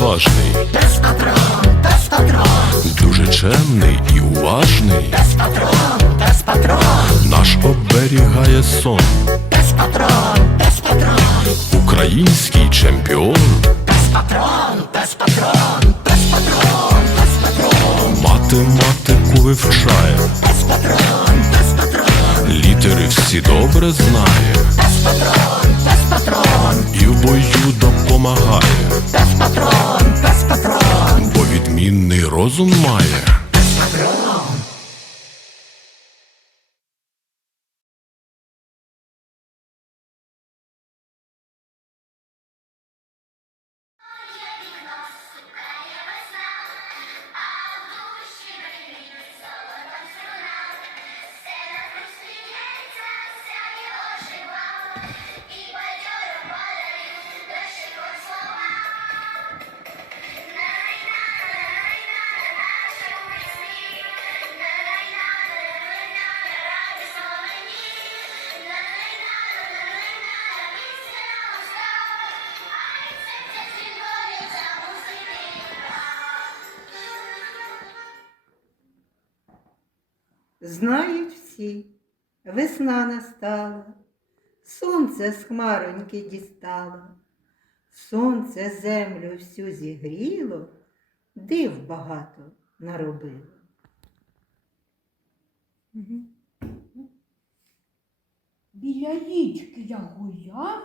відважний, Пес-патрон, пес-патрон, дуже чемний і уважний. пес-патрон, пес-патрон, Наш оберігає сон, пес-патрон, пес-патрон, український чемпіон. пес-патрон, пес-патрон, пес-патрон, пес-патрон, Математику вивчає, пес-патрон, пес-патрон, літери всі добре знає, пес-патрон, пес-патрон, і в бою допомагає, пес-патрон, пес-патрон, бо відмінний розум має. Знають всі, весна настала, сонце з хмароньки дістало, сонце землю всю зігріло, див багато наробило. Біля річки я гуляв,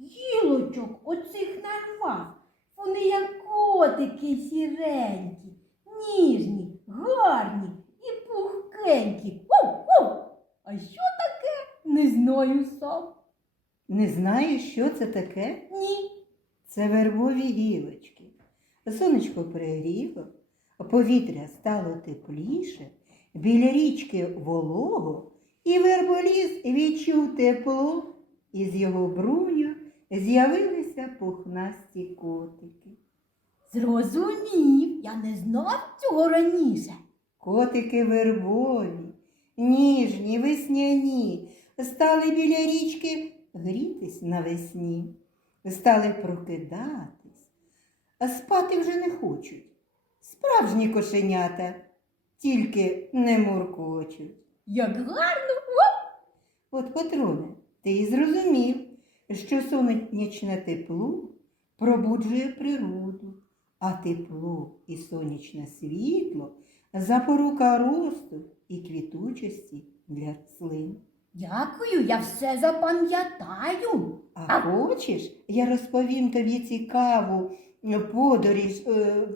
гілочок оцих нарвав. Вони як котики сіренькі, ніжні, гарні пухкенькі. Вов-вов! А що таке? Не знаю сам. Не знаєш, що це таке? Ні. Це вербові гілочки. Сонечко пригріло, повітря стало тепліше, біля річки волого, і верболіз відчув тепло, і з його бруню з'явилися пухнасті котики. Зрозумів, я не знав цього раніше. Котики вербові, ніжні, весняні, стали біля річки грітись навесні, стали прокидатись, а спати вже не хочуть. Справжні кошенята, тільки не муркочуть. Як гарно. От, патроне, ти і зрозумів, що сонячне тепло пробуджує природу, а тепло і сонячне світло запорука росту і квітучості для рослин. Дякую, я все запам'ятаю. А хочеш, я розповім тобі цікаву подоріж е,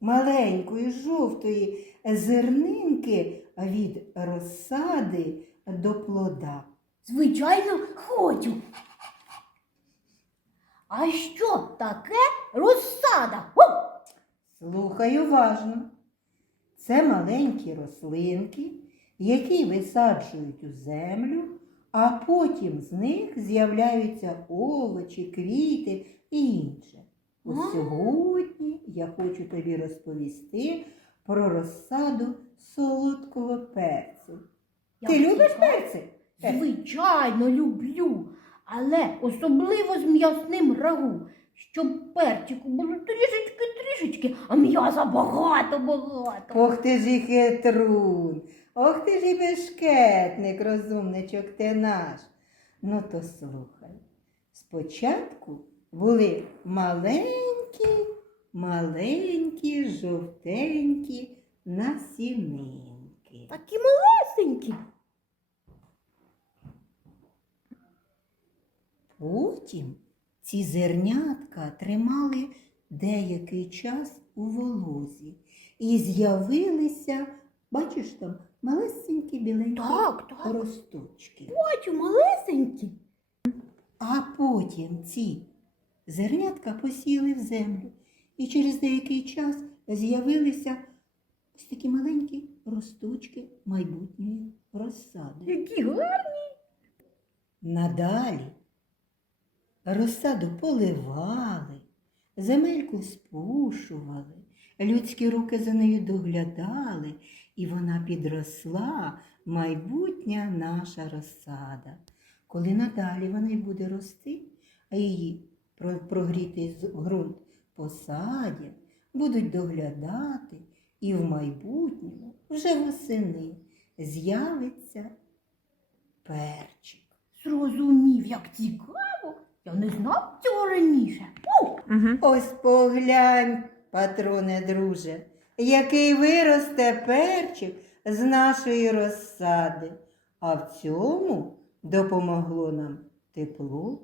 маленької жовтої зернинки від розсади до плода. Звичайно, хочу. А що таке розсада? Слухай уважно. Це маленькі рослинки, які висаджують у землю, а потім з них з'являються овочі, квіти і інше. Ось сьогодні я хочу тобі розповісти про розсаду солодкого перцю. Ти любиш? Е, Звичайно, люблю, але особливо з м'ясним рагу, щоб перчику було трішечки-трішечки, а м'яса багато-багато. Ох ти ж і хитрун, ох ти ж і бешкетник, розумничок ти наш. Ну то слухай. Спочатку були маленькі, маленькі, жовтенькі насінинки. Такі малесенькі. Потім ці зернятка тримали деякий час у волозі і з'явилися, бачиш там, малесенькі біленькі Так, так. росточки. Бачу, малесенькі. А потім ці зернятка посіли в землю, і через деякий час з'явилися ось такі маленькі росточки майбутньої розсади. Які гарні. Надалі розсаду поливали, земельку спушували, людські руки за нею доглядали, і вона підросла, майбутня наша розсада. Коли надалі вона й буде рости, а її про- прогрітий ґрунт посадять, будуть доглядати, і в майбутньому, вже восени, з'явиться перчик. Зрозумів, як цікаво. Я не знав цього раніше. О, Ось поглянь, патроне друже, який виросте перчик з нашої розсади. А в цьому допомогло нам тепло,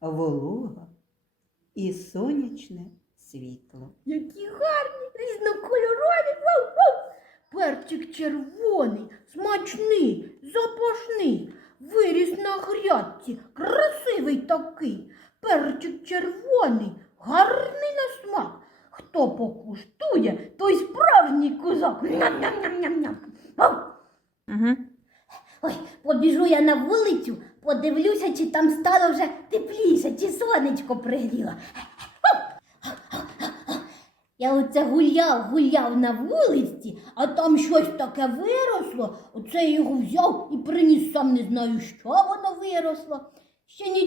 волога і сонячне світло. які гарні, різнокольорові. Перчик червоний, смачний, запашний. Виріс на грядці, красивий такий. Перчик червоний, гарний на смак. Хто покуштує, той справжній козак. Ням-ням-ням-ням-ням. Ой, побіжу я на вулицю, подивлюся, чи там стало вже тепліше, чи сонечко пригріло. Я оце гуляв, гуляв на вулиці, а там щось таке виросло. Оце я його взяв і приніс сам не знаю, що воно виросло.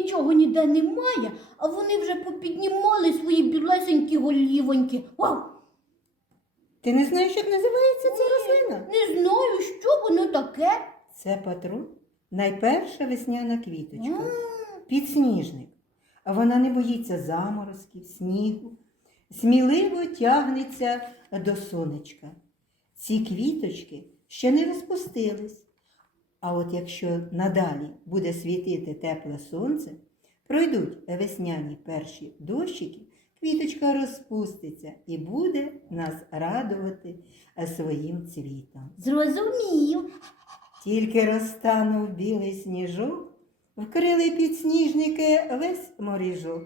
Нічого ніде немає, а вони вже попіднімали свої білесенькі голівоньки. Вау! Ти не знаєш, як називається ця рослина? Не знаю, що воно таке. Це патрон, найперша весняна квіточка. Підсніжник. А вона не боїться заморозків, снігу, сміливо тягнеться до сонечка. Ці квіточки ще не розпустились. А от якщо надалі буде світити тепле сонце, пройдуть весняні перші дощики, квіточка розпуститься і буде нас радувати своїм цвітом. Зрозумів. Тільки розтанув білий сніжок, вкрили підсніжники весь моріжок.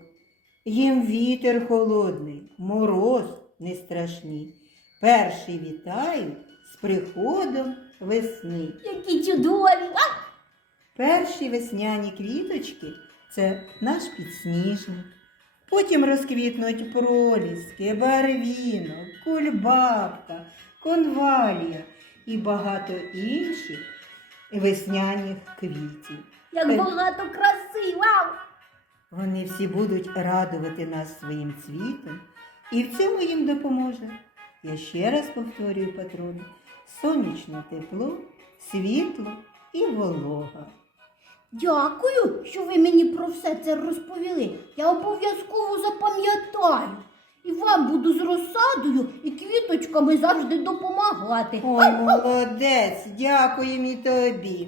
Їм вітер холодний, мороз не страшні. Перші вітають з приходом весни. Які чудові. А! Перші весняні квіточки це наш підсніжник. Потім розквітнуть проліски, барвінок, кульбабка, конвалія і багато інших весняних квітів. Як Е. багато краси. Вау! Вони всі будуть радувати нас своїм цвітом, і в цьому їм допоможе. Я ще раз повторюю патрони, сонячне тепло, світло і волога. Дякую, що ви мені про все це розповіли. Я обов'язково запам'ятаю. І вам буду з розсадою і квіточками завжди допомагати. Ой, молодець, дякуємо і тобі.